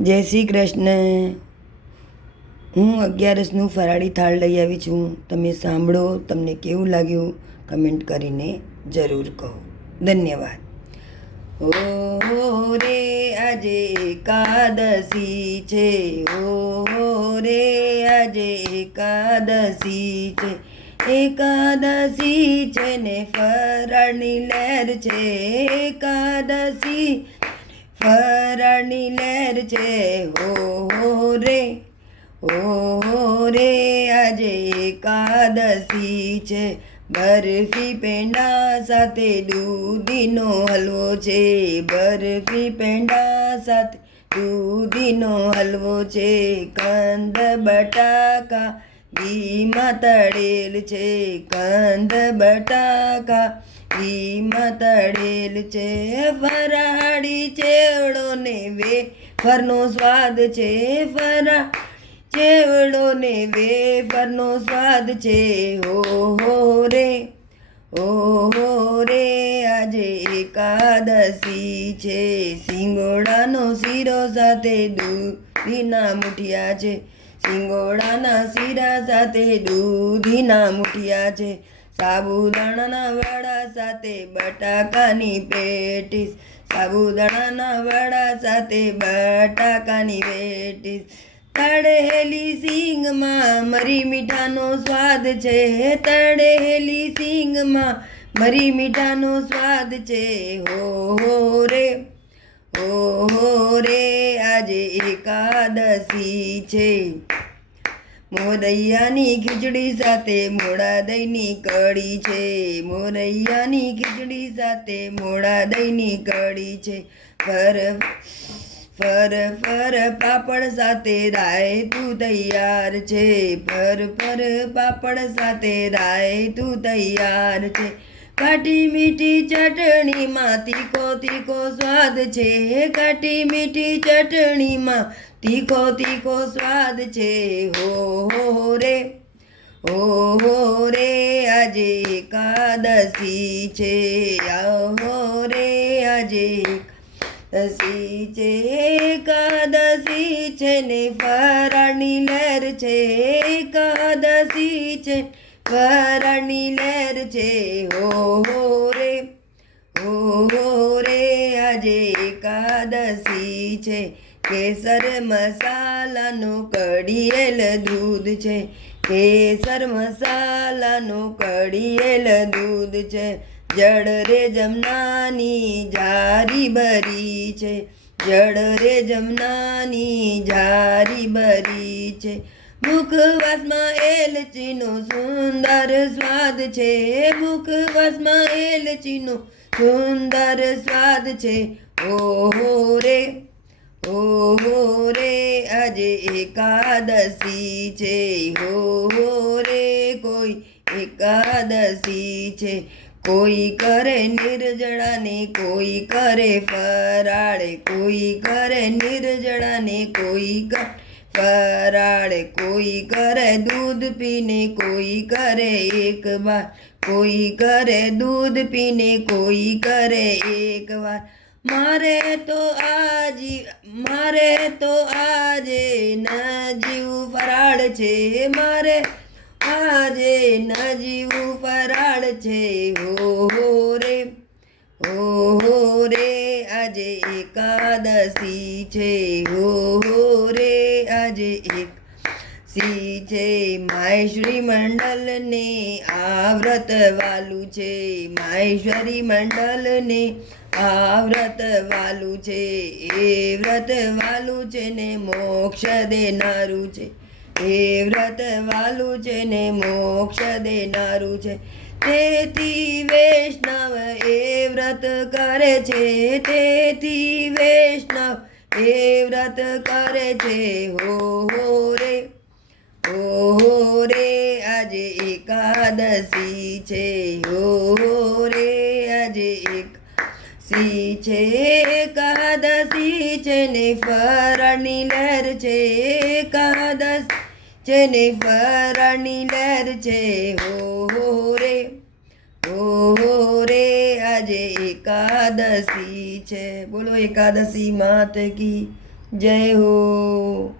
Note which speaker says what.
Speaker 1: જય શ્રી કૃષ્ણ. હું અગિયારસનું ફરાળી થાળ લઈ આવી છું. તમે સાંભળો, તમને કેવું લાગ્યું? કમેન્ટ કરીને જરૂર કહો. ધન્યવાદ. ઓ રે, આજે એકાદશી છે. ઓ રે, આજે એકાદશી છે. એકાદશી છે ને ફરાળની લહેર છે. એકાદશી ફરાળની લહેર છે. હો રે હો રે, આજે એકાદશી છે. બરફી પેંડા સાથે દૂધીનો હલવો છે. બરફી પેંડા સાથે દૂધીનો હલવો છે. કંદ બટાકા ઘીમાં તળેલ છે. કંદ બટાકા ઘીમાં તળેલ છે, ફરાળી ચેવડો ને વેફરનો સ્વાદ છે ફરા ચેવડો ને વેફરનો સ્વાદ છે. હો હો રે ઓ હો રે, આજે એકાદશી છે. સિંગોડાનો શીરો સાથે દૂધીના મુઠિયા છે. સિંગોડાના શીરા સાથે દૂધીના મુઠિયા છે. સાબુદાણાના વડા સાથે બટાકાની પેટીસ. સાબુદાણાના વડા સાથે બટાકાની પેટીસ. તળેલી સિંગમાં મરી મીઠાનો સ્વાદ છે. તળેલી સિંગમાં મરી મીઠાનો સ્વાદ છે. હો હો રે, હો હો રે, આજે એકાદશી છે. મોરૈયાની ખીચડી સાથે મોડા દહીંની કઢી છે. મોરૈયાની ખીચડી સાથે મોડા દહીંની કઢી છે. ફર ફર ફર પાપડ સાથે રાય તું તૈયાર છે. ફર ફર પાપડ સાથે રાય તું તૈયાર છે. કાટી મીઠી ચટણીમાં તીખો તીખો સ્વાદ છે. કાટી મીઠી ચટણીમાં તીખો તીખો સ્વાદ છે. હો હો રે, હો હો રે, આજે એકાદશી છે. હો રે, આજે એકાદશી છે. એકાદશી છે ને ફરાળની લહેર છે. ફરાળની લહેર છે હો હો રે, હો હો રે, આજે એકાદશી છે. કેસર મસાલાનું કડિયેલ દૂધ છે. કેસર મસાલાનું કડિયેલ દૂધ છે. જળ રે જમનાની જારી ભરી છે. જળ રે જમનાની જારી ભરી છે. મુખવાસમાં એલચીનો સુંદર સ્વાદ છે. મુખવાસમાં એલચીનો સુંદર સ્વાદ છે. ઓહો રે ઓહો રે, આજે એકાદશી છે. હો રે, કોઈ એકાદશી છે. કોઈ કરે નિર્જળાને, કોઈ કરે ફરાળે. કોઈ કરે નિર્જળાને, કોઈ કરે ફરાળ કોઈ કરે દૂધ પીને, કોઈ કરે એક વાર. કોઈ કરે દૂધ પીને, કોઈ કરે એક વાર. મારે તો આજી, મારે તો આજે જીવું ફરાળ છે, મારે આજે ન જીવું ફરાળ છે. હો હો રે હો હો રે, આજે એકાદશી છે. હો હો છે, માહેશ્વરી મંડલને આ વ્રત વાલું છે, માહેશ્વરી મંડલને આ વ્રત વાલું છે, એ વ્રત વાલું છે ને મોક્ષ દેનારું છે, એ વ્રત વાલું છે ને મોક્ષ દેનારું છે. તેથી વૈષ્ણવ એ વ્રત કરે છે, તેથી વૈષ્ણવ એ વ્રત કરે છે, હો હો હો રે આજે એકાદશી છે, હો રે આજે એક સી છે. એકાદશી છે ને ફરણી લહેર છે, એકાદશી છે ને ફરણી લહેર છે. હો રે હો રે આજે એકાદશી છે. બોલો એકાદશી માત કી જય હો.